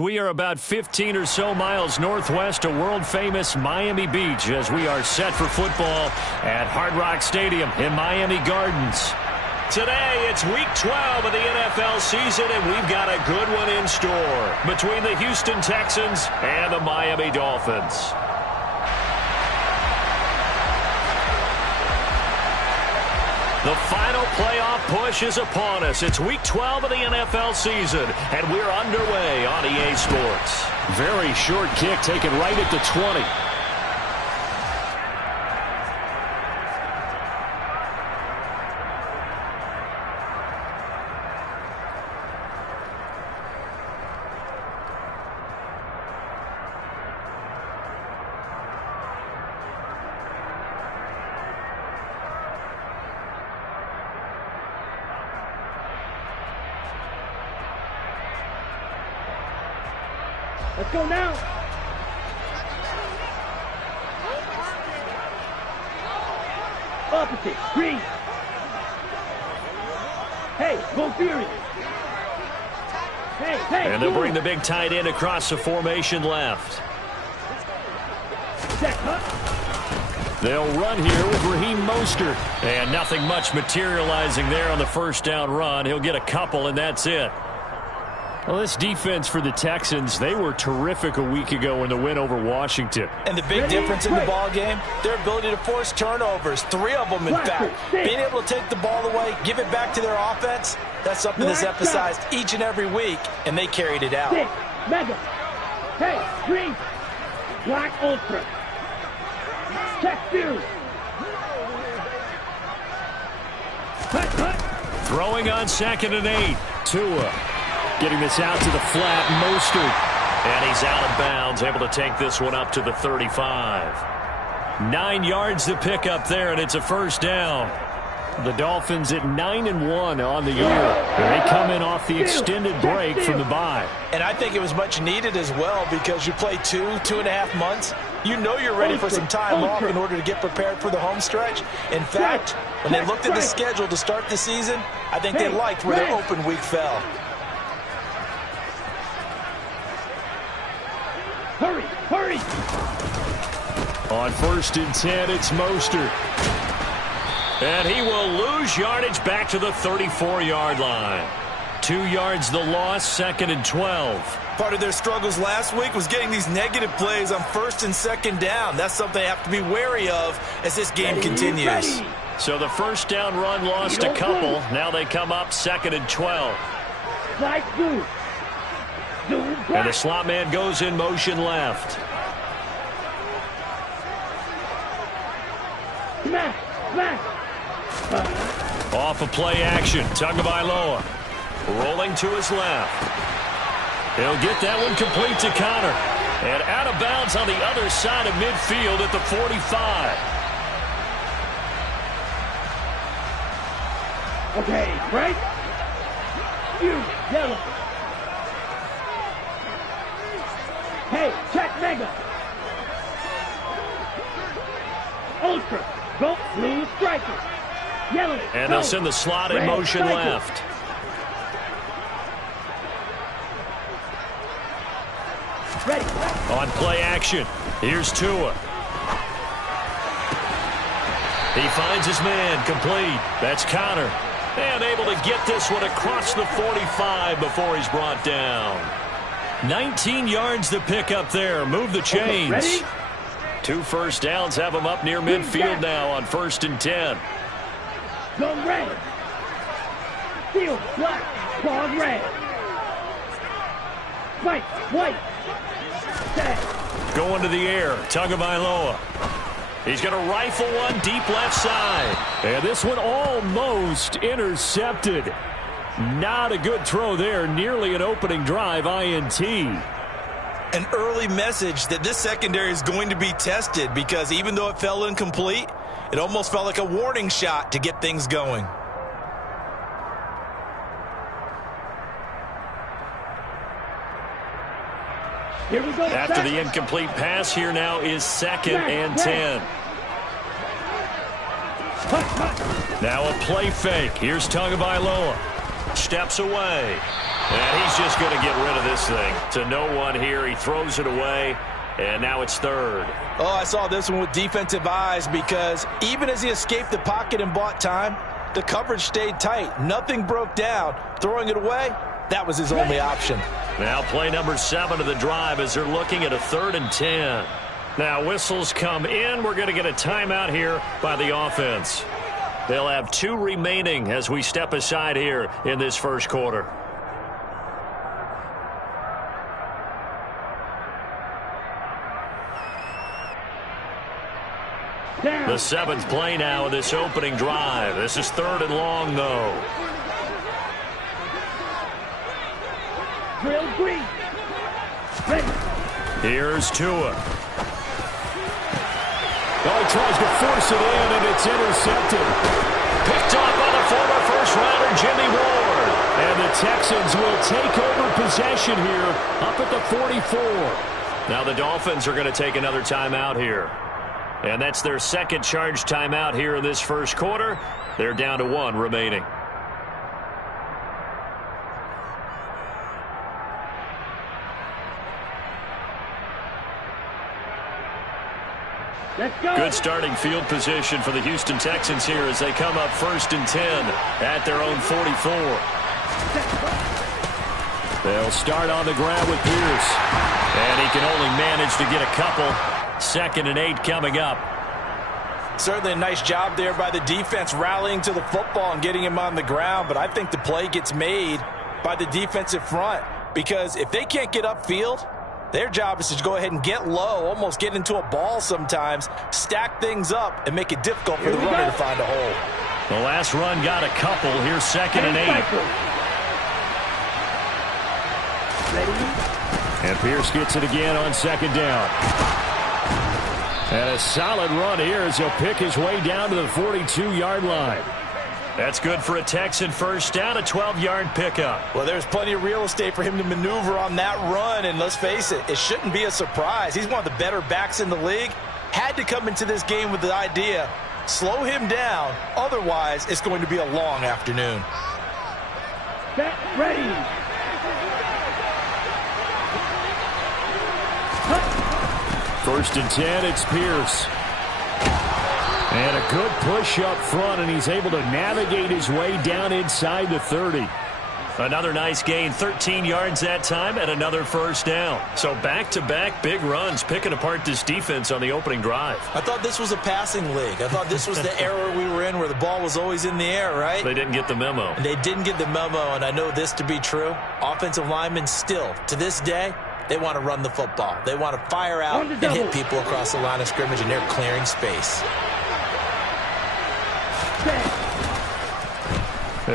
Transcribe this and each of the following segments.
We are about 15 or so miles northwest of world-famous Miami Beach as we are set for football at Hard Rock Stadium in Miami Gardens. Today, it's Week 12 of the NFL season, and we've got a good one in store between the Houston Texans and the Miami Dolphins. The final playoff push is upon us. It's Week 12 of the NFL season, and we're underway on EA Sports. Very short kick taken right at the 20. Let's go now. Opposite. Green. Hey, go Fury. Hey. And they'll bring the big tight end across the formation left. Set, huh? They'll run here with Raheem Mostert. And nothing much materializing there on the first down run. He'll get a couple, and that's it. Well, this defense for the Texans, they were terrific a week ago in the win over Washington. And the big difference in the ball game, their ability to force turnovers, 3 of them in fact. Being able to take the ball away, give it back to their offense, that's something that's emphasized each and every week, and they carried it out. Mega. Hey, green. Black ultra. Check Fury. Throwing on 2nd and 8. Tua. Getting this out to the flat, Mostert. And he's out of bounds, able to take this one up to the 35. 9 yards to pick up there, and it's a first down. The Dolphins at 9-1 on the year. They come in off the extended break from the bye. And I think it was much needed as well because you play 2.5 months. You know you're ready for some time off in order to get prepared for the home stretch. In fact, when they looked at the schedule to start the season, I think they liked where their open week fell. Hurry! On 1st and 10, it's Mostert. And he will lose yardage back to the 34-yard line. 2 yards the loss, 2nd and 12. Part of their struggles last week was getting these negative plays on 1st and 2nd down. That's something they have to be wary of as this game continues. So the first down run lost a couple. Now they come up 2nd and 12. And the slot man goes in motion left. Off of play action, Tagovailoa rolling to his left. He'll get that one complete to Connor. And out of bounds on the other side of midfield at the 45. Okay, right? Yellow. Hey, check Mega. Ultra. Go blue striker. Yellow. And they'll send the slot in motion left. Ready. On play action, here's Tua. He finds his man complete. That's Connor. And able to get this one across the 45 before he's brought down. 19 yards to pick up there. Move the chains. Okay, 2 first downs have him up near midfield now on 1st and 10. Go red. Field black. Claws red. White. Set. Going to the air. Tagovailoa. He's going to rifle one deep left side. And this one almost intercepted. Not a good throw there. Nearly an opening drive INT. An early message that this secondary is going to be tested because even though it fell incomplete, it almost felt like a warning shot to get things going. Here we go. After the incomplete pass, here now is 2nd and 10. Now a play fake. Here's Tagovailoa. Steps away. And he's just going to get rid of this thing. To no one here. He throws it away. And now it's third. Oh, I saw this one with defensive eyes because even as he escaped the pocket and bought time, the coverage stayed tight. Nothing broke down. Throwing it away, that was his only option. Now play number 7 of the drive as they're looking at a 3rd and 10. Now whistles come in. We're going to get a timeout here by the offense. They'll have 2 remaining as we step aside here in this first quarter. The 7th play now of this opening drive. This is 3rd and long, though. Drill green. Ready. Here's Tua. Oh, he tries to force it in, and it's intercepted. Picked off by the former first-rounder Jimmy Ward. And the Texans will take over possession here up at the 44. Now the Dolphins are going to take another timeout here. And that's their second charge timeout here in this first quarter. They're down to 1 remaining. Let's go. Good starting field position for the Houston Texans here as they come up 1st and 10 at their own 44. They'll start on the ground with Pierce. And he can only manage to get a couple. 2nd and 8 coming up. Certainly a nice job there by the defense rallying to the football and getting him on the ground, but I think the play gets made by the defensive front because if they can't get upfield, their job is to go ahead and get low, almost get into a ball sometimes, stack things up, and make it difficult for the runner to find a hole. The last run got a couple. Here's 2nd and 8. Ready. And Pierce gets it again on 2nd down. And a solid run here as he'll pick his way down to the 42-yard line. That's good for a Texan first down, a 12-yard pickup. Well, there's plenty of real estate for him to maneuver on that run, and let's face it, it shouldn't be a surprise. He's one of the better backs in the league. Had to come into this game with the idea, slow him down, otherwise it's going to be a long afternoon. Set, ready. 1st and 10, it's Pierce. And a good push up front, and he's able to navigate his way down inside the 30. Another nice gain, 13 yards that time, and another first down. So back-to-back big runs, picking apart this defense on the opening drive. I thought this was a passing league. I thought this was the era we were in where the ball was always in the air, right? They didn't get the memo. And they didn't get the memo, and I know this to be true. Offensive linemen still, to this day, they want to run the football. They want to fire out and hit people across the line of scrimmage, and they're clearing space.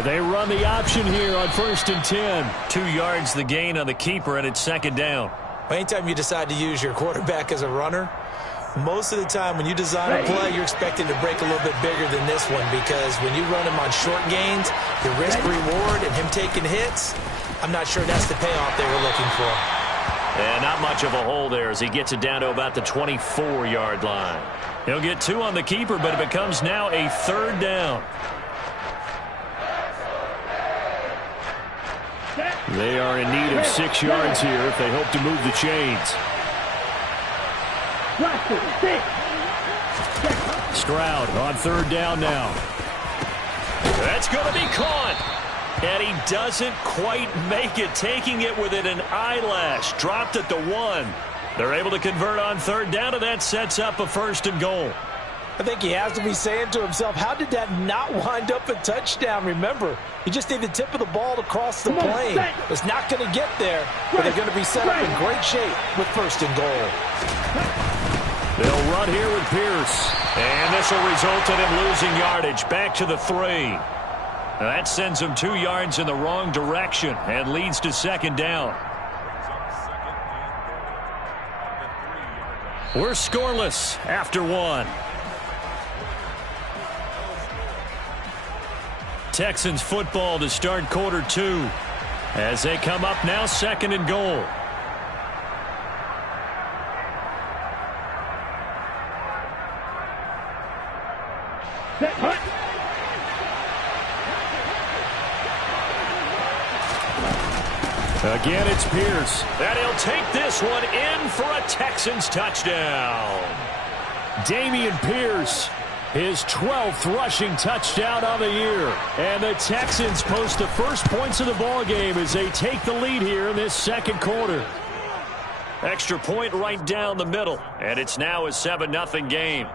They run the option here on 1st and 10. 2 yards the gain on the keeper, and it's 2nd down. Anytime you decide to use your quarterback as a runner, most of the time when you design a play, you're expecting to break a little bit bigger than this one because when you run him on short gains, the risk-reward and him taking hits, I'm not sure that's the payoff they were looking for. And not much of a hole there as he gets it down to about the 24-yard line. He'll get 2 on the keeper, but it becomes now a 3rd down. They are in need of 6 yards here if they hope to move the chains. Stroud on 3rd down now. That's going to be caught. And he doesn't quite make it, taking it within an eyelash. Dropped at the 1. They're able to convert on 3rd down, and that sets up a 1st and goal. I think he has to be saying to himself, how did that not wind up a touchdown? Remember, you just need the tip of the ball to cross the plane. It's not going to get there, but they're going to be set up in great shape with 1st and goal. They'll run here with Pierce. And this will result in him losing yardage back to the 3. That sends him 2 yards in the wrong direction and leads to 2nd down. We're scoreless after 1. Texans football to start quarter 2 as they come up now 2nd and goal. Again, it's Pierce. And he'll take this one in for a Texans touchdown. Dameon Pierce, his 12th rushing touchdown of the year. And the Texans post the first points of the ballgame as they take the lead here in this second quarter. Extra point right down the middle. And it's now a 7-0 game.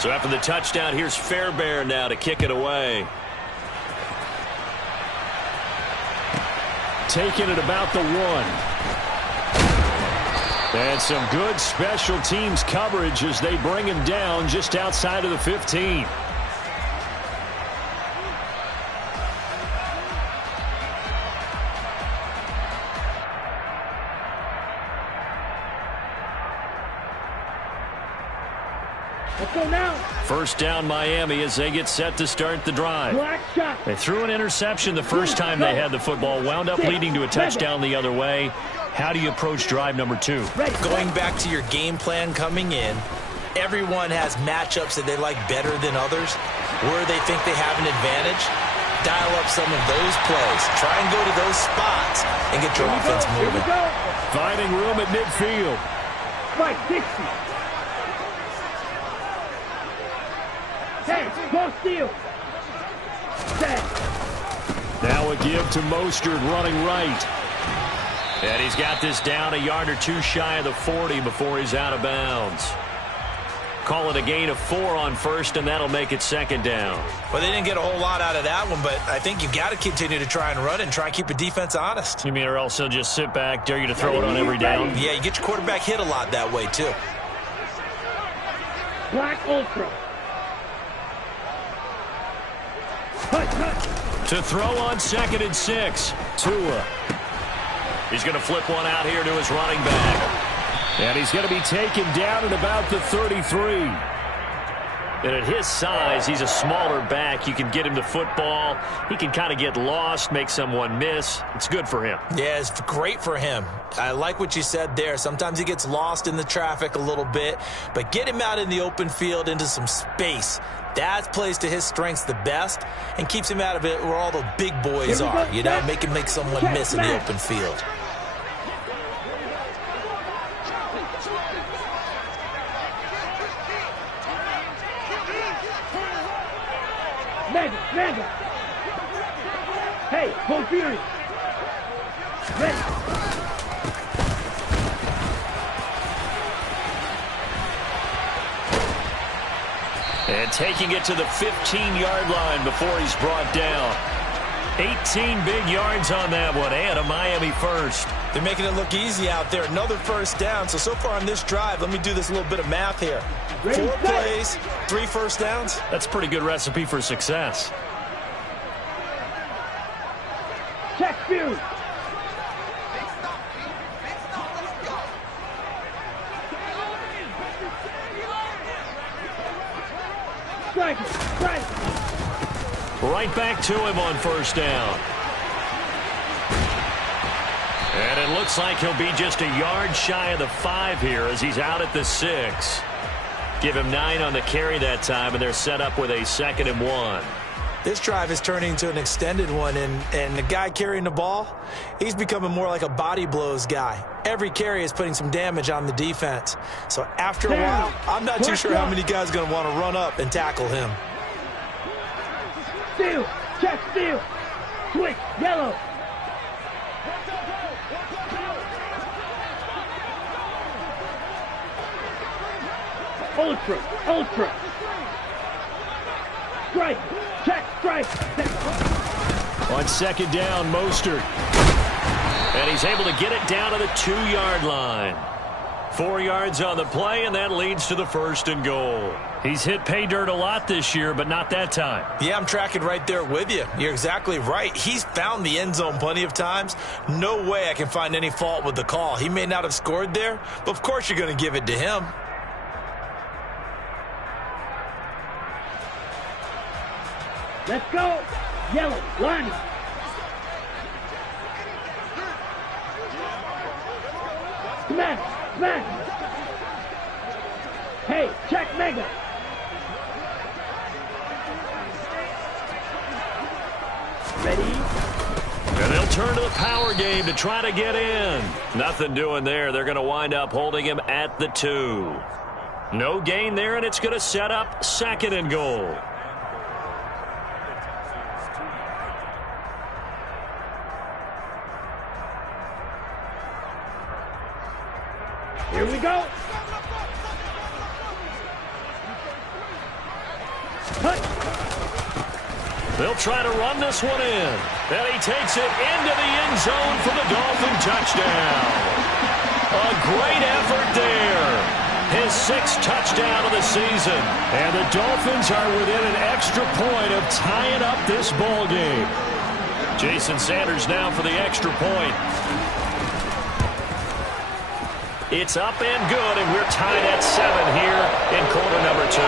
So after the touchdown, here's Fairbairn now to kick it away. Taking it about the 1. And some good special teams coverage as they bring him down just outside of the 15. Let's go now. First down Miami as they get set to start the drive. Black shot. They threw an interception the first time they had the football, wound up leading to a touchdown the other way. How do you approach drive number 2? Going back to your game plan coming in, everyone has matchups that they like better than others, where they think they have an advantage. Dial up some of those plays. Try and go to those spots and get your offense moving. Finding room at midfield. Right, 60. Hey, go steal. Set. Now a give to Mostert running right. And he's got this down a yard or 2 shy of the 40 before he's out of bounds. Call it a gain of 4 on first, and that'll make it second down. Well, they didn't get a whole lot out of that one, but I think you've got to continue to try and run and try and keep the defense honest. You mean or else he'll just sit back, dare you to throw it on every down? Yeah, you get your quarterback hit a lot that way, too. Black ultra. To throw on 2nd and 6. Tua. He's going to flip one out here to his running back. And he's going to be taken down at about the 33. And at his size, he's a smaller back. You can get him the football. He can kind of get lost, make someone miss. It's good for him. Yeah, it's great for him. I like what you said there. Sometimes he gets lost in the traffic a little bit, but get him out in the open field into some space. That plays to his strengths the best and keeps him out of it where all the big boys are. You know, make him make someone miss in the open field. Mega. Hey, go Fury. Ready. And taking it to the 15-yard line before he's brought down. 18 big yards on that one, and a Miami first. They're making it look easy out there. Another first down. So far on this drive, let me do this little bit of math here. 4 plays, 3 first downs. That's a pretty good recipe for success. Check Fury. Strike. Right back to him on first down. And it looks like he'll be just a yard shy of the 5 here as he's out at the 6. Give him 9 on the carry that time, and they're set up with a 2nd and 1. This drive is turning into an extended one, and the guy carrying the ball, he's becoming more like a body blows guy. Every carry is putting some damage on the defense. So after a while, I'm not too sure how many guys are going to want to run up and tackle him. Steal. Check steal. Switch. Yellow. Ultra. Strike. Check. Strike. On 2nd down, Mostert. And he's able to get it down to the 2-yard line. 4 yards on the play, and that leads to the 1st and goal. He's hit pay dirt a lot this year, but not that time. Yeah, I'm tracking right there with you. You're exactly right. He's found the end zone plenty of times. No way I can find any fault with the call. He may not have scored there, but of course you're going to give it to him. Let's go. Yellow. Line. Smash. Hey, check Mega. turn to the power game to try to get in. Nothing doing there. They're going to wind up holding him at the 2. No gain there, and it's going to set up 2nd and goal. Here we go. Cut. They'll try to run this one in. And he takes it into the end zone for the Dolphin touchdown. A great effort there. His 6th touchdown of the season. And the Dolphins are within an extra point of tying up this ball game. Jason Sanders now for the extra point. It's up and good, and we're tied at 7 here in quarter number 2.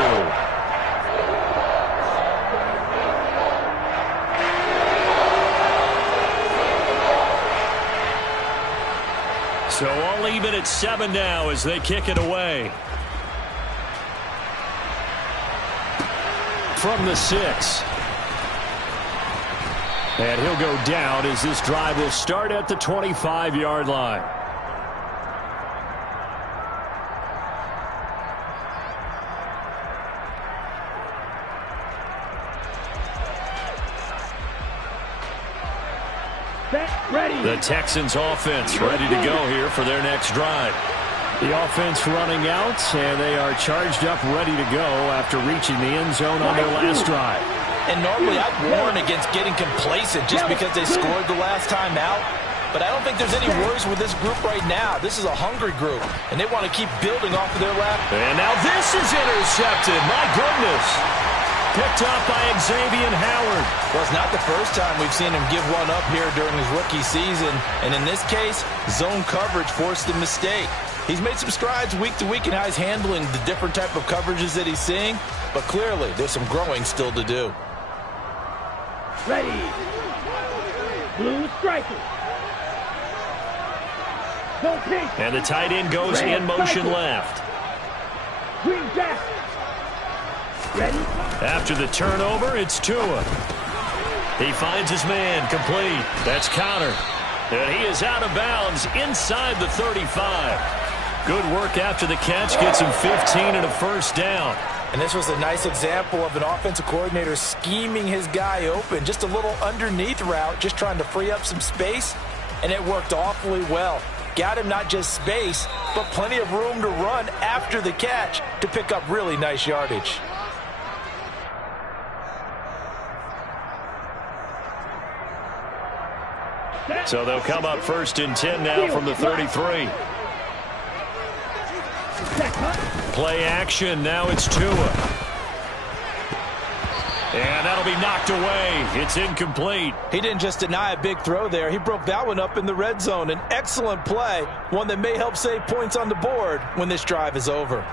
So all even at 7 now as they kick it away. From the 6. And he'll go down as this drive will start at the 25-yard line. The Texans offense ready to go here for their next drive. The offense running out, and they are charged up, ready to go after reaching the end zone on their last drive. And normally I'd warn against getting complacent just because they scored the last time out. But I don't think there's any worries with this group right now. This is a hungry group, and they want to keep building off of their lap. And now this is intercepted. My goodness. Picked up by Xavier Howard. Well, it's not the first time we've seen him give one up here during his rookie season. And in this case, zone coverage forced a mistake. He's made some strides week to week in how he's handling the different type of coverages that he's seeing. But clearly, there's some growing still to do. Ready. Blue striker. Go pink. And the tight end goes in motion left. Green jacket. Ready? After the turnover, it's Tua. He finds his man, complete. That's counter. And he is out of bounds inside the 35. Good work after the catch. Gets him 15 and a first down. And this was a nice example of an offensive coordinator scheming his guy open. Just a little underneath route, just trying to free up some space. And it worked awfully well. Got him not just space, but plenty of room to run after the catch to pick up really nice yardage. So they'll come up 1st and 10 now from the 33. Play action. Now it's Tua. And that'll be knocked away. It's incomplete. He didn't just deny a big throw there. He broke that one up in the red zone. An excellent play. One that may help save points on the board when this drive is over.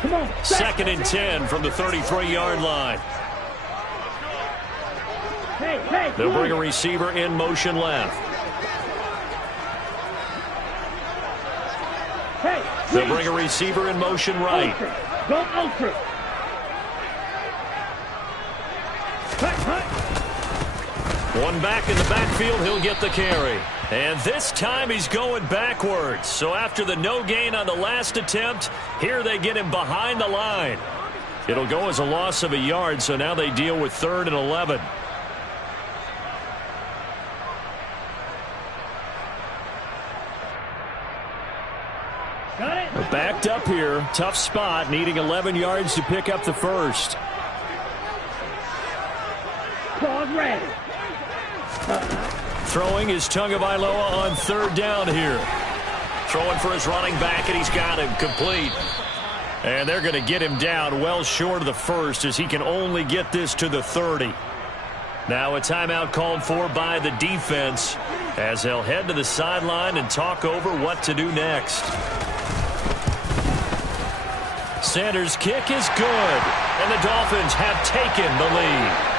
Come on. 2nd and 10 from the 33-yard line. Hey, They'll bring a receiver in motion left. Hey, They'll bring a receiver in motion right. Go ultra. Cut. One back in the backfield, he'll get the carry. And this time he's going backwards. So after the no gain on the last attempt, here they get him behind the line. It'll go as a loss of a yard, so now they deal with 3rd and 11. Backed up here. Tough spot, needing 11 yards to pick up the first. Pause ready. Throwing is Tagovailoa on 3rd down here. Throwing for his running back, and he's got him complete. And they're going to get him down well short of the first as he can only get this to the 30. Now a timeout called for by the defense as they'll head to the sideline and talk over what to do next. Sanders' kick is good, and the Dolphins have taken the lead.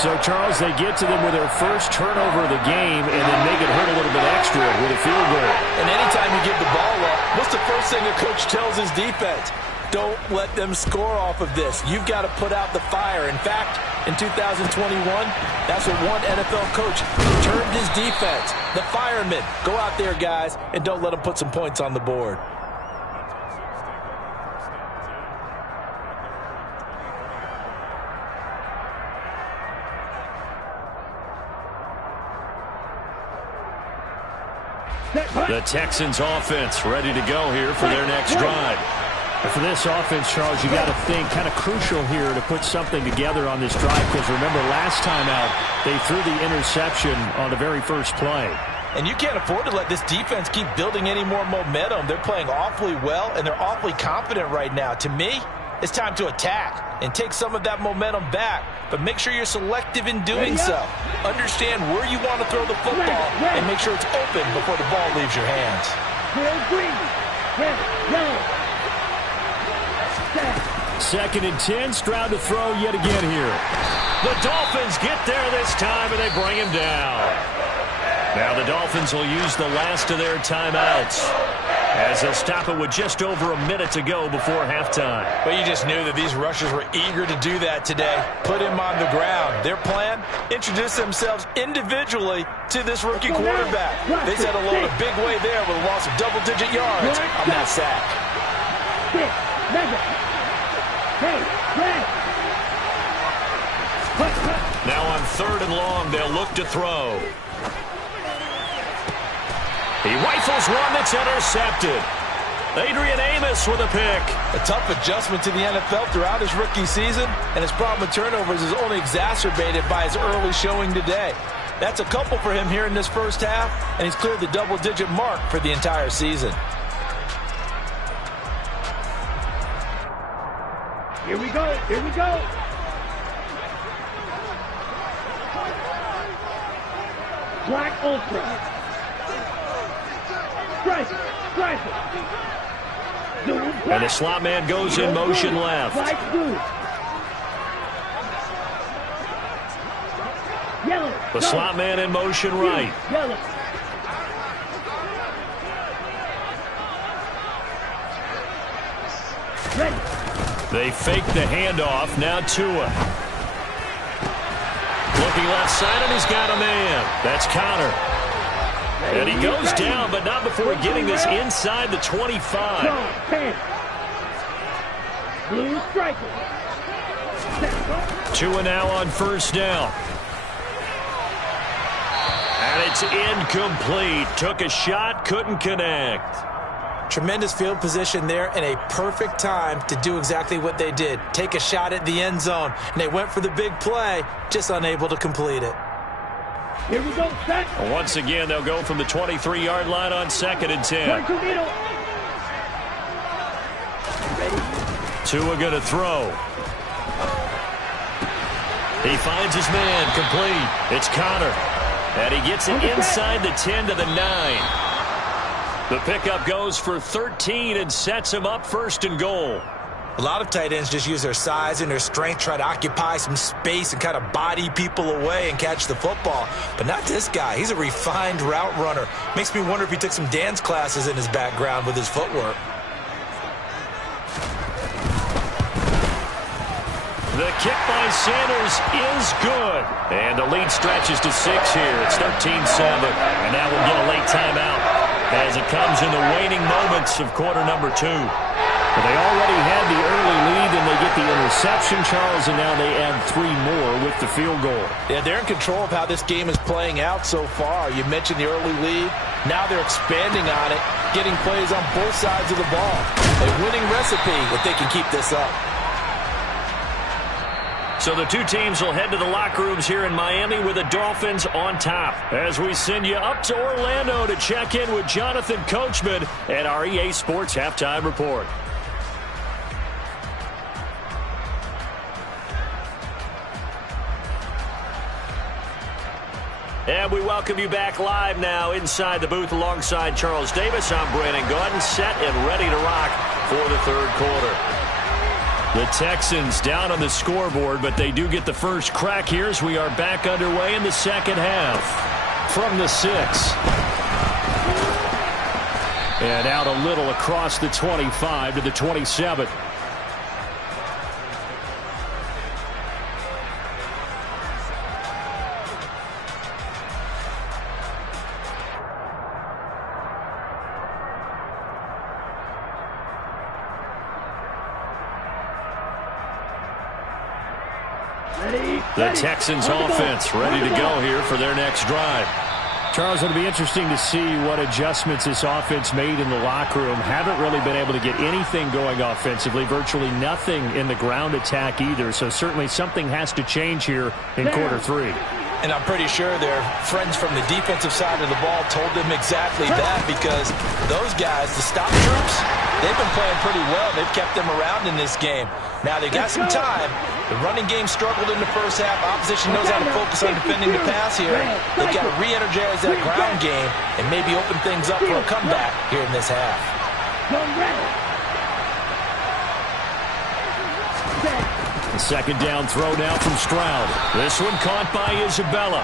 So, Charles, they get to them with their first turnover of the game and then make it hurt a little bit extra with a field goal. And anytime you give the ball up, what's the first thing a coach tells his defense? Don't let them score off of this. You've got to put out the fire. In fact, in 2021, that's what one NFL coach termed his defense. The firemen. Go out there, guys, and don't let them put some points on the board. The Texans offense ready to go here for their next drive. For this offense, Charles, you got to think kind of crucial here to put something together on this drive, because remember last time out they threw the interception on the very first play. And you can't afford to let this defense keep building any more momentum. They're playing awfully well, and they're awfully confident right now. To me, it's time to attack and take some of that momentum back, but make sure you're selective in doing so. Understand where you want to throw the football and make sure it's open before the ball leaves your hands. Green, red, yellow. Second and 10, Stroud to throw yet again here. The Dolphins get there this time, and they bring him down. Now the Dolphins will use the last of their timeouts, as they'll stop it with just over a minute to go before halftime. But you just knew that these rushers were eager to do that today. Put him on the ground. Their plan, introduce themselves individually to this rookie quarterback. They set a load a big way there with a loss of double-digit yards on that sack. 6, 7. Now on 3rd and long, they'll look to throw. He rifles one that's intercepted. Adrian Amos with a pick. A tough adjustment to the NFL throughout his rookie season, and his problem with turnovers is only exacerbated by his early showing today. That's a couple for him here in this first half, and he's cleared the double-digit mark for the entire season. Here we go, here we go. Black Ultra. Stripe it. And the slot man goes in motion left. Yellow. The slot man in motion right. Yellow. Ready. They fake the handoff. Now Tua. Looking left side, and he's got a man. That's Connor. And he goes down, but not before getting this inside the 25. Blue striker. Tua now on 1st down. And it's incomplete. Took a shot, couldn't connect. Tremendous field position there and a perfect time to do exactly what they did. Take a shot at the end zone. And they went for the big play, just unable to complete it. Here we go, set. Once again, they'll go from the 23-yard line on 2nd and 10. Tua going to throw. He finds his man, complete. It's Connor. And he gets it inside the 10 to the 9. The pickup goes for 13 and sets him up 1st and goal. A lot of tight ends just use their size and their strength, try to occupy some space and kind of body people away and catch the football. But not this guy. He's a refined route runner. Makes me wonder if he took some dance classes in his background with his footwork. The kick by Sanders is good. And the lead stretches to 6 here. It's 13-7. And now we'll get a late timeout as it comes in the waning moments of quarter number 2. But they already had the early lead, and they get the interception, Charles, and now they add 3 more with the field goal. Yeah, they're in control of how this game is playing out so far. You mentioned the early lead. Now they're expanding on it, getting plays on both sides of the ball. A winning recipe if they can keep this up. So the two teams will head to the locker rooms here in Miami with the Dolphins on top. As we send you up to Orlando to check in with Jonathan Coachman at our EA Sports Halftime Report. And we welcome you back live now inside the booth alongside Charles Davis. I'm Brandon Gordon, set and ready to rock for the 3rd quarter. The Texans down on the scoreboard, but they do get the first crack here as we are back underway in the 2nd half. From the 6. And out a little across the 25 to the 27. The Texans offense ready to go here for their next drive. Charles, it'll be interesting to see what adjustments this offense made in the locker room. Haven't really been able to get anything going offensively, virtually nothing in the ground attack either. So certainly something has to change here in quarter three. And I'm pretty sure their friends from the defensive side of the ball told them exactly that, because those guys, the stop troops, they've been playing pretty well. They've kept them around in this game. Now, they got some time. The running game struggled in the first half. Opposition knows how to focus on defending the pass here. They've got to re-energize that ground game and maybe open things up for a comeback here in this half. The second down throw now from Stroud. This one caught by Isabella.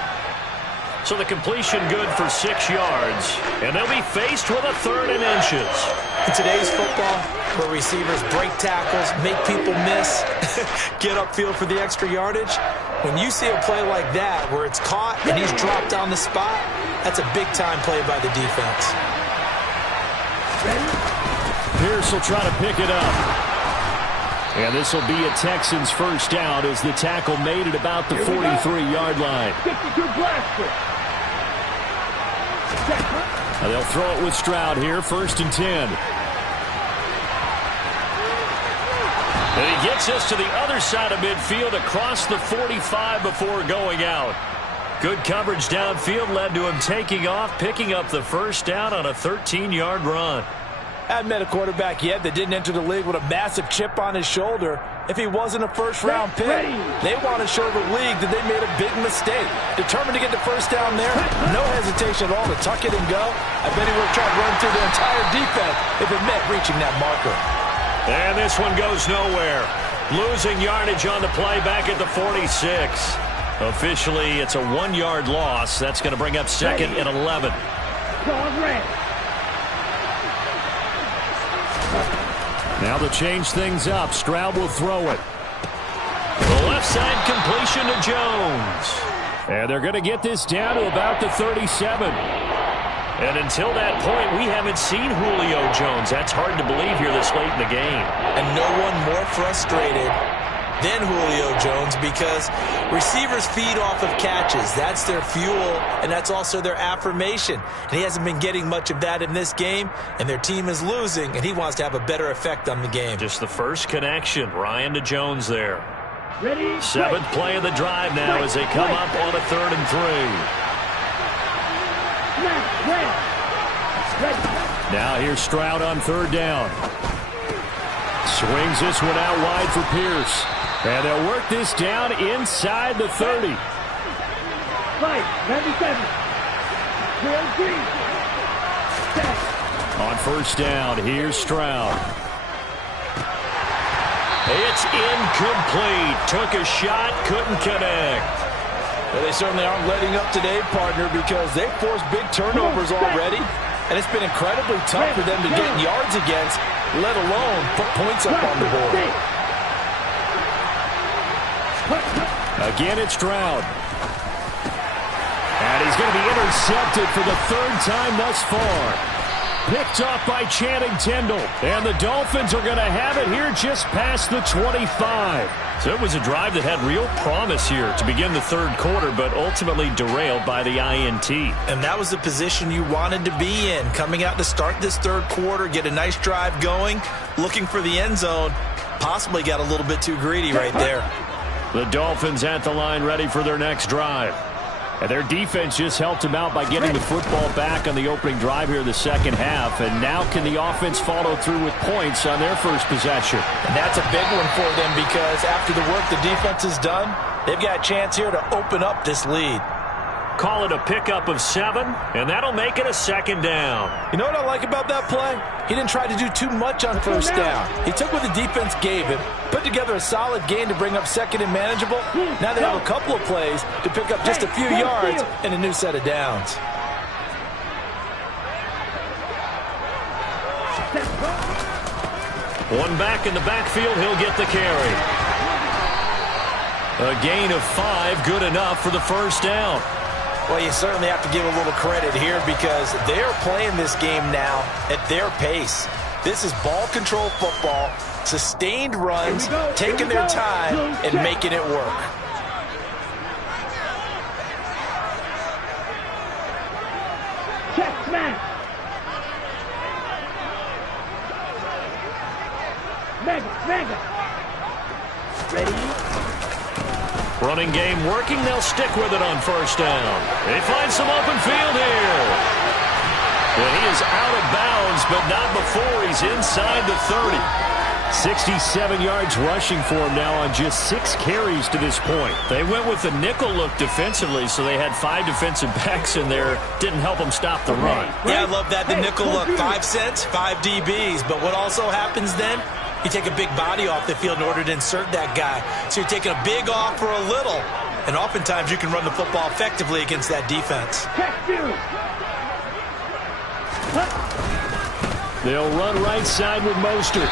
So the completion good for 6 yards, and they'll be faced with a 3rd and inches. In today's football, where receivers break tackles, make people miss, get upfield for the extra yardage, when you see a play like that where it's caught and he's dropped on the spot, that's a big-time play by the defense. Pierce will try to pick it up. And this will be a Texans first down as the tackle made at about the 43-yard line. Now they'll throw it with Stroud here, 1st and 10. And he gets us to the other side of midfield across the 45 before going out. Good coverage downfield led to him taking off, picking up the first down on a 13-yard run. I haven't met a quarterback yet that didn't enter the league with a massive chip on his shoulder. If he wasn't a first-round pick, they want to show the league that they made a big mistake. Determined to get the first down there, no hesitation at all to tuck it and go. I bet he would have tried running through the entire defense if it meant reaching that marker. And this one goes nowhere. Losing yardage on the play back at the 46. Officially, it's a 1-yard loss. That's going to bring up 2nd and 11. Now to change things up, Stroud will throw it. The left side completion to Jones. And they're going to get this down to about the 37. And until that point, we haven't seen Julio Jones. That's hard to believe here this late in the game. And no one more frustrated than Julio Jones, because receivers feed off of catches. That's their fuel, and that's also their affirmation. And he hasn't been getting much of that in this game, and their team is losing, and he wants to have a better effect on the game. Just the first connection, Ryan to Jones there. Ready, 7th play of the drive now as they come up on a 3rd and 3. Now here's Stroud on 3rd down. Swings this one out wide for Pierce. And they'll work this down inside the 30. 97. 3. On 1st down, here's Stroud. It's incomplete. Took a shot, couldn't connect. Well, they certainly aren't letting up today, partner, because they've forced big turnovers already. And it's been incredibly tough for them to get yards against, let alone put points up on the board. Again, it's Stroud. And he's going to be intercepted for the 3rd time thus far. Picked off by Channing Tindall. And the Dolphins are going to have it here just past the 25. So it was a drive that had real promise here to begin the 3rd quarter, but ultimately derailed by the INT. And that was the position you wanted to be in, coming out to start this 3rd quarter, get a nice drive going, looking for the end zone. Possibly got a little bit too greedy right there. The Dolphins at the line ready for their next drive. And their defense just helped them out by getting the football back on the opening drive here in the second half. And now can the offense follow through with points on their first possession? And that's a big one for them, because after the work the defense has done, they've got a chance here to open up this lead. Call it a pickup of 7, and that'll make it a 2nd down. You know what I like about that play? He didn't try to do too much on 1st down. He took what the defense gave him, put together a solid gain to bring up 2nd and manageable. Now they have a couple of plays to pick up just a few yards and a new set of downs. One back in the backfield, he'll get the carry. A gain of 5, good enough for the first down. Well, you certainly have to give a little credit here, because they are playing this game now at their pace. This is ball control football, sustained runs, taking their time and making it work. Mega. Ready? Running game working. They'll stick with it on first down. They find some open field here. And he is out of bounds, but not before he's inside the 30. 67 yards rushing for him now on just 6 carries to this point. They went with the nickel look defensively, so they had 5 defensive backs in there. Didn't help them stop the run. Yeah, I love that. The nickel look, 5 cents, 5 DBs. But what also happens then, you take a big body off the field in order to insert that guy. So you're taking a big off for a little. And oftentimes you can run the football effectively against that defense. They'll run right side with Mostert.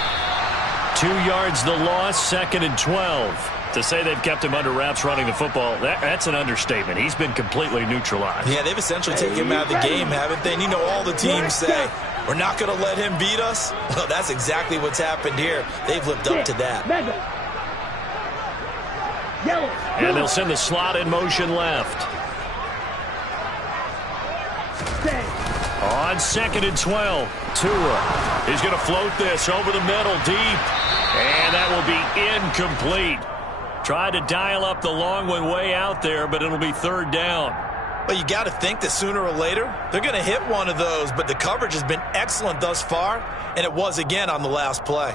2 yards the loss, 2nd and 12. To say they've kept him under wraps running the football, that's an understatement. He's been completely neutralized. Yeah, they've essentially taken him out of the game, haven't they? And you know all the teams say, we're not going to let him beat us. Well, that's exactly what's happened here. They've lived up to that. And they'll send the slot in motion left. On 2nd and 12, Tua. He's going to float this over the middle deep. And that will be incomplete. Tried to dial up the long one way out there, but it'll be 3rd down. Well, you got to think that sooner or later, they're going to hit one of those. But the coverage has been excellent thus far, and it was again on the last play.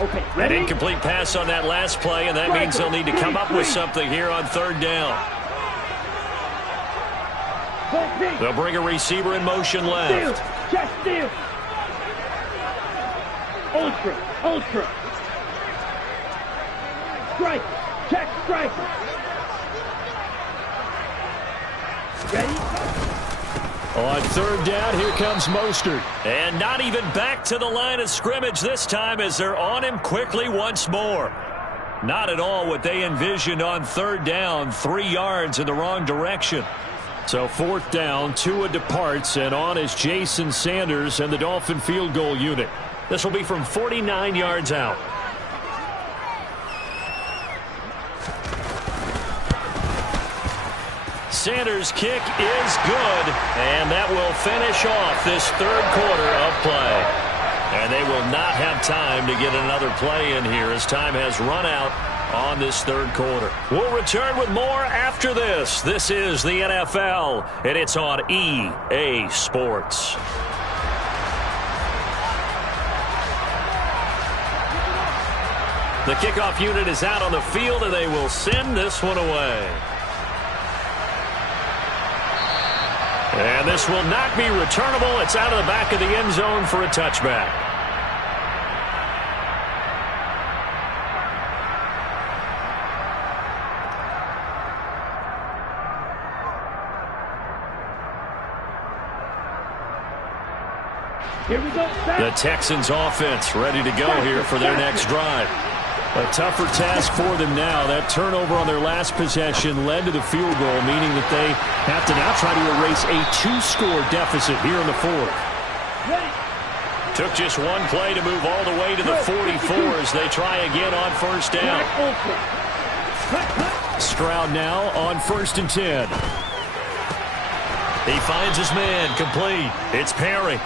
Okay, An incomplete pass on that last play, and that means they'll need to come up with something here on 3rd down. They'll bring a receiver in motion left. Steal. Ultra. Strike. Check strike. Ready? On 3rd down, here comes Mostert. And not even back to the line of scrimmage this time as they're on him quickly once more. Not at all what they envisioned on 3rd down, 3 yards in the wrong direction. So 4th down, Tua departs, and on is Jason Sanders and the Dolphin field goal unit. This will be from 49 yards out. Sanders' kick is good, and that will finish off this 3rd quarter of play. And they will not have time to get another play in here as time has run out on this 3rd quarter. We'll return with more after this. This is the NFL, and it's on EA Sports. The kickoff unit is out on the field, and they will send this one away. And this will not be returnable. It's out of the back of the end zone for a touchback. Here we go. The Texans offense ready to go here for their next drive. A tougher task for them now. That turnover on their last possession led to the field goal, meaning that they have to now try to erase a 2-score deficit here in the 4th. Took just one play to move all the way to the 44 as they try again on 1st down. Stroud now on 1st and 10. He finds his man complete. It's Perry.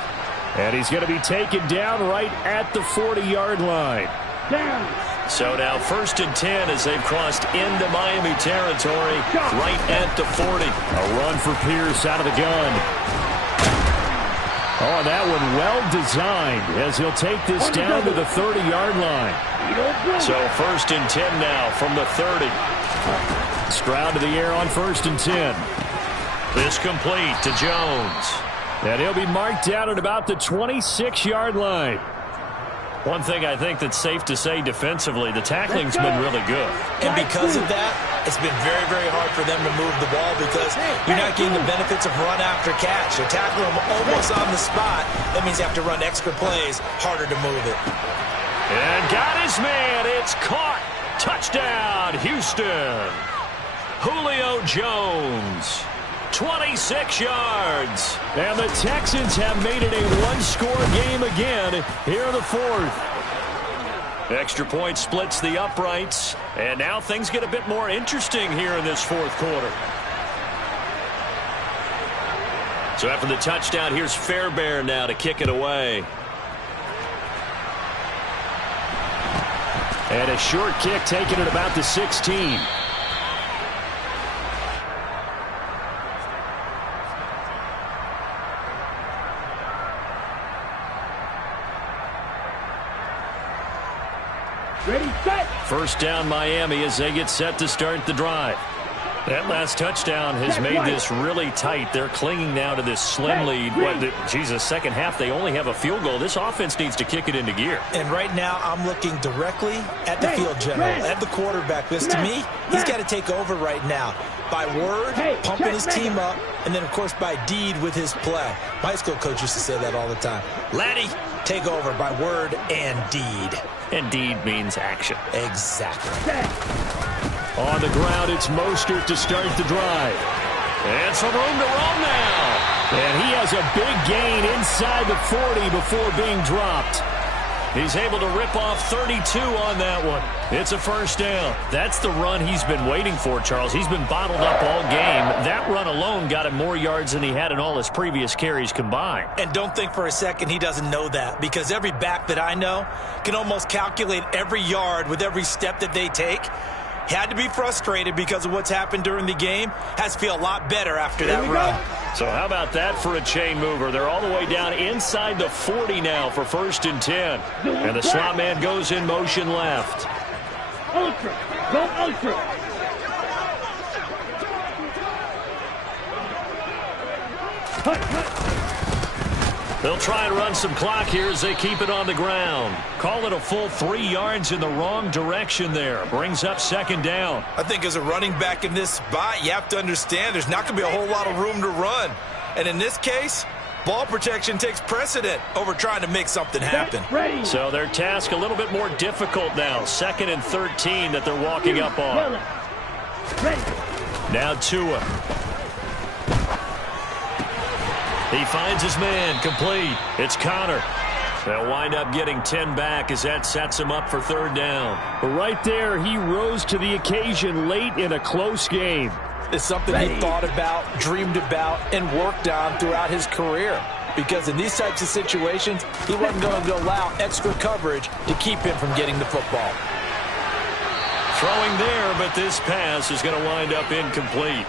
And he's going to be taken down right at the 40-yard line. Down. So now 1st and 10 as they've crossed into Miami territory right at the 40. A run for Pierce out of the gun. Oh, that one well designed as he'll take this down to the 30-yard line. So 1st and 10 now from the 30. Stroud to the air on 1st and 10. This complete to Jones. And he'll be marked down at about the 26-yard line. One thing I think that's safe to say defensively, the tackling's been really good. And because of that, it's been very, very hard for them to move the ball because you're not getting the benefits of run after catch. You're tackling them almost on the spot. That means you have to run extra plays, harder to move it. And got his man. It's caught. Touchdown, Houston. Julio Jones. 26 yards. And the Texans have made it a 1-score game again here in the 4th. Extra point splits the uprights. And now things get a bit more interesting here in this 4th quarter. So after the touchdown, here's Fairbairn now to kick it away. And a short kick taken at about the 16. Ready, set. First down Miami as they get set to start the drive. That last touchdown has made this really tight. They're clinging now to this slim lead. Second half, they only have a field goal. This offense needs to kick it into gear. And right now, I'm looking directly at the field general, at the quarterback. Because to me, he's got to take over right now. By word, pumping his team up, and then, of course, by deed with his play. My high school coach used to say that all the time. Laddie, take over by word and deed. And deed means action. Exactly. On the ground, it's Mostert to start the drive. And some room to roam now. And he has a big gain inside the 40 before being dropped. He's able to rip off 32 on that one. It's a first down. That's the run he's been waiting for, Charles. He's been bottled up all game. That run alone got him more yards than he had in all his previous carries combined. And don't think for a second he doesn't know that, because every back that I know can almost calculate every yard with every step that they take. Had to be frustrated because of what's happened during the game. Has to feel a lot better after that run. So how about that for a chain mover? They're all the way down inside the 40 now for 1st and 10. And the slot man goes in motion left. Ultra. Go ultra. They'll try and run some clock here as they keep it on the ground. Call it a full 3 yards in the wrong direction there. Brings up 2nd down. I think as a running back in this spot, you have to understand there's not going to be a whole lot of room to run. And in this case, ball protection takes precedent over trying to make something happen. So their task a little bit more difficult now. 2nd and 13 that they're walking up on. Now Tua. He finds his man, complete. It's Connor. They'll wind up getting 10 back as that sets him up for 3rd down. Right there, he rose to the occasion late in a close game. It's something he thought about, dreamed about, and worked on throughout his career. Because in these types of situations, he wasn't going to allow extra coverage to keep him from getting the football. Throwing there, but this pass is going to wind up incomplete.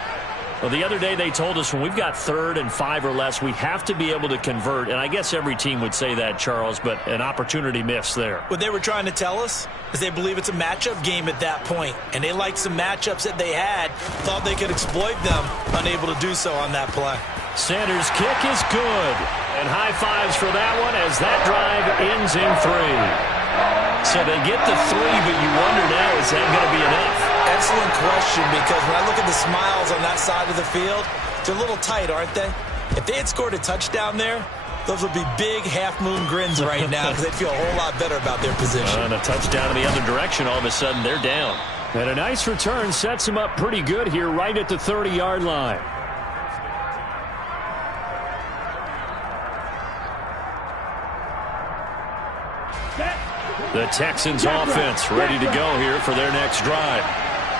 Well, the other day they told us when we've got 3rd and 5 or less, we have to be able to convert. And I guess every team would say that, Charles, but an opportunity missed there. What they were trying to tell us is they believe it's a matchup game at that point. And they liked some matchups that they had, thought they could exploit them, unable to do so on that play. Sanders' kick is good. And high fives for that one as that drive ends in 3. So they get the 3, but you wonder now, is that going to be enough? Excellent question, because when I look at the smiles on that side of the field, they're a little tight, aren't they? If they had scored a touchdown there, those would be big half-moon grins right now because they'd feel a whole lot better about their position. And a touchdown in the other direction, all of a sudden they're down. And a nice return sets him up pretty good here right at the 30-yard line. The Texans offense ready to go here for their next drive.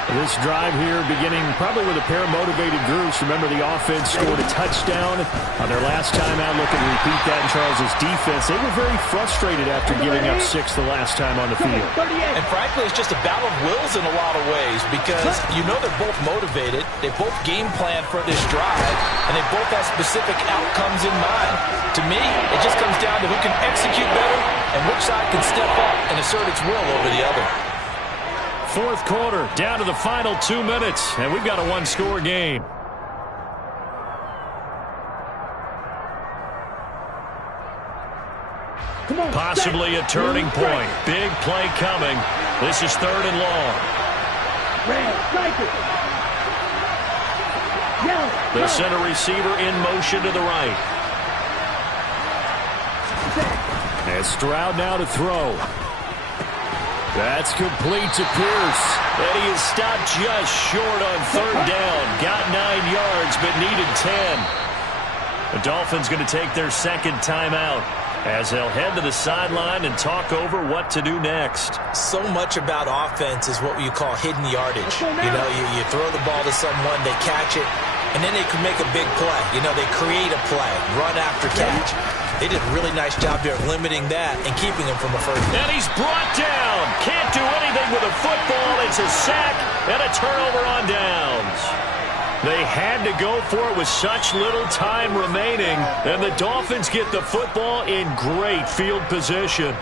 This drive here beginning probably with a pair of motivated groups. Remember, the offense scored a touchdown on their last time out. Look at repeat that in Charles's defense. They were very frustrated after giving up 6 the last time on the field. And frankly, it's just a battle of wills in a lot of ways because you know they're both motivated. They both game plan for this drive, and they both have specific outcomes in mind. To me, it just comes down to who can execute better and which side can step up and assert its will over the other. 4th quarter, down to the final 2 minutes, and we've got a 1-score game. Possibly a turning point. Big play coming. This is 3rd and long. The center receiver in motion to the right. And Stroud now to throw. That's complete to Pierce. And he is stopped just short on 3rd down. Got 9 yards, but needed 10. The Dolphins going to take their 2nd timeout as they'll head to the sideline and talk over what to do next. So much about offense is what you call hidden yardage. You know, you throw the ball to someone, they catch it, and then they can make a big play. You know, they create a play, run after catch. They did a really nice job there of limiting that and keeping him from a first down. And he's brought down. Can't do anything with a football. It's a sack and a turnover on downs. They had to go for it with such little time remaining, and the Dolphins get the football in great field position.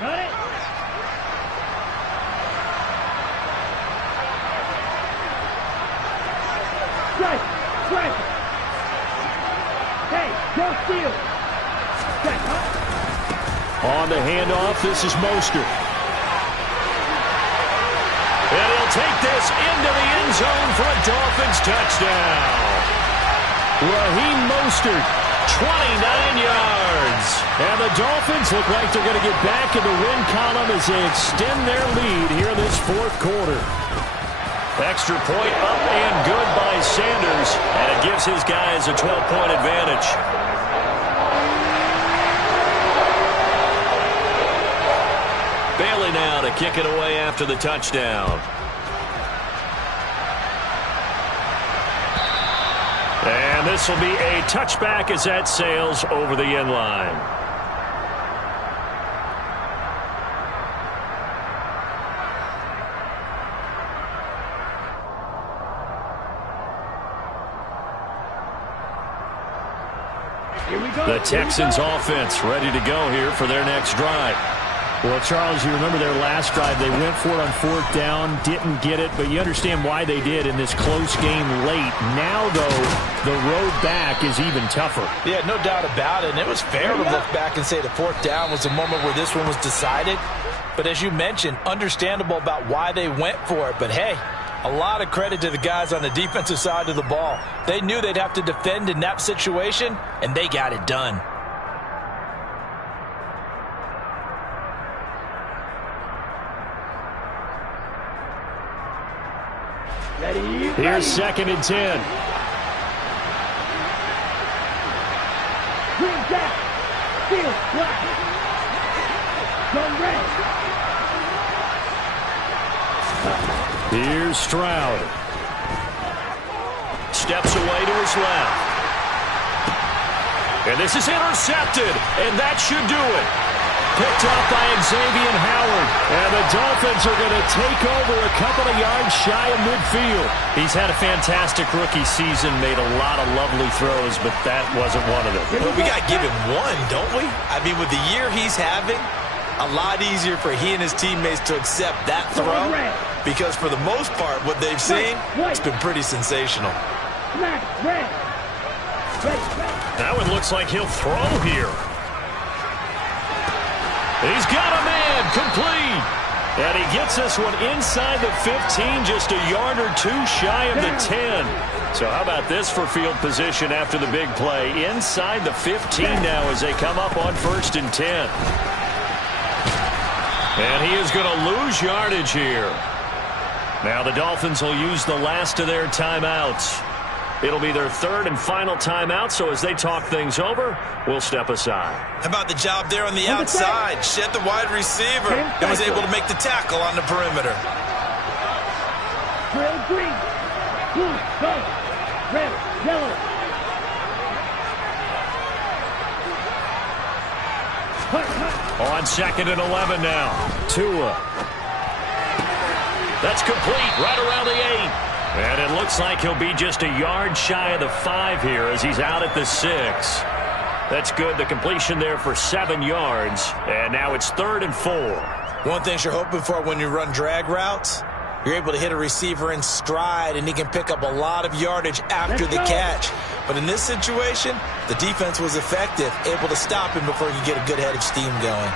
Got it. Strike. Strike. Hey, don't steal. Strike, huh? On the handoff, this is Mostert. And he'll take this into the end zone for a Dolphins touchdown. Raheem Mostert, 29 yards. and the Dolphins look like they're going to get back in the win column as they extend their lead here in this fourth quarter. Extra point up and good by Sanders, and it gives his guys a 12-point advantage. Bailey now to kick it away after the touchdown. And this will be a touchback as that sails over the end line. The Texans offense ready to go here for their next drive. Well, Charles, you remember their last drive. They went for it on fourth down, didn't get it, but you understand why they did in this close game late. Now, though, the road back is even tougher. Yeah, no doubt about it. And it was fair to look back and say the fourth down was the moment where this one was decided. But as you mentioned, understandable about why they went for it. But, hey, a lot of credit to the guys on the defensive side of the ball. They knew they'd have to defend in that situation, and they got it done. Here's 2nd and 10. Green jack. Field black. Gun red. Here's Stroud. Steps away to his left. And this is intercepted, and that should do it. Picked up by Xavier Howard. And the Dolphins are going to take over a couple of yards shy of midfield. He's had a fantastic rookie season, made a lot of lovely throws, but that wasn't one of them. Well, we got to give him one, don't we? I mean, with the year he's having, a lot easier for he and his teammates to accept that throw, because for the most part, what they've seen, it's been pretty sensational. That one looks like he'll throw here. He's got a man, complete. And he gets this one inside the 15, just a yard or two shy of the 10. So how about this for field position after the big play? Inside the 15 now as they come up on 1st and 10. And he is going to lose yardage here. Now the Dolphins will use the last of their timeouts. It'll be their 3rd and final timeout, so as they talk things over, we'll step aside. How about the job there on the outside? Shed the wide receiver and was able to make the tackle on the perimeter. Red, green, blue, gold, red, yellow. On 2nd and 11 now. Tua. That's complete right around the 8. And it looks like he'll be just a yard shy of the 5 here as he's out at the 6. That's good. The completion there for 7 yards. And now it's 3rd and 4. One thing you're hoping for when you run drag routes, you're able to hit a receiver in stride, and he can pick up a lot of yardage after the catch. But in this situation, the defense was effective, able to stop him before he could get a good head of steam going.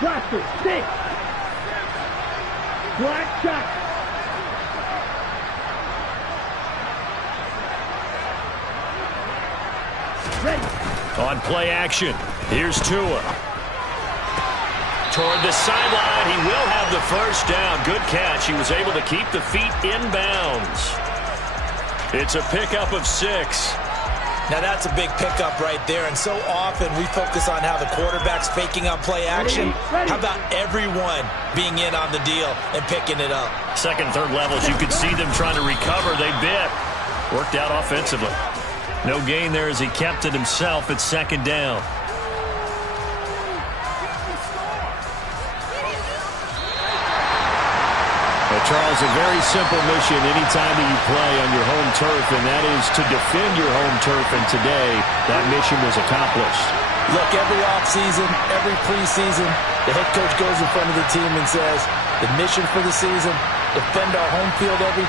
Blaster, 6. Black shot. Ready. On play action, here's Tua. Toward the sideline, he will have the first down. Good catch. He was able to keep the feet in bounds. It's a pickup of 6. Now that's a big pickup right there, and so often we focus on how the quarterback's faking out play action. How about everyone being in on the deal and picking it up? Second, third levels, you could see them trying to recover. They bit. Worked out offensively. No gain there as he kept it himself at second down. Charles, a very simple mission anytime that you play on your home turf, and that is to defend your home turf, and today that mission was accomplished. Look, every offseason, every preseason, the head coach goes in front of the team and says, the mission for the season, defend our home field every time.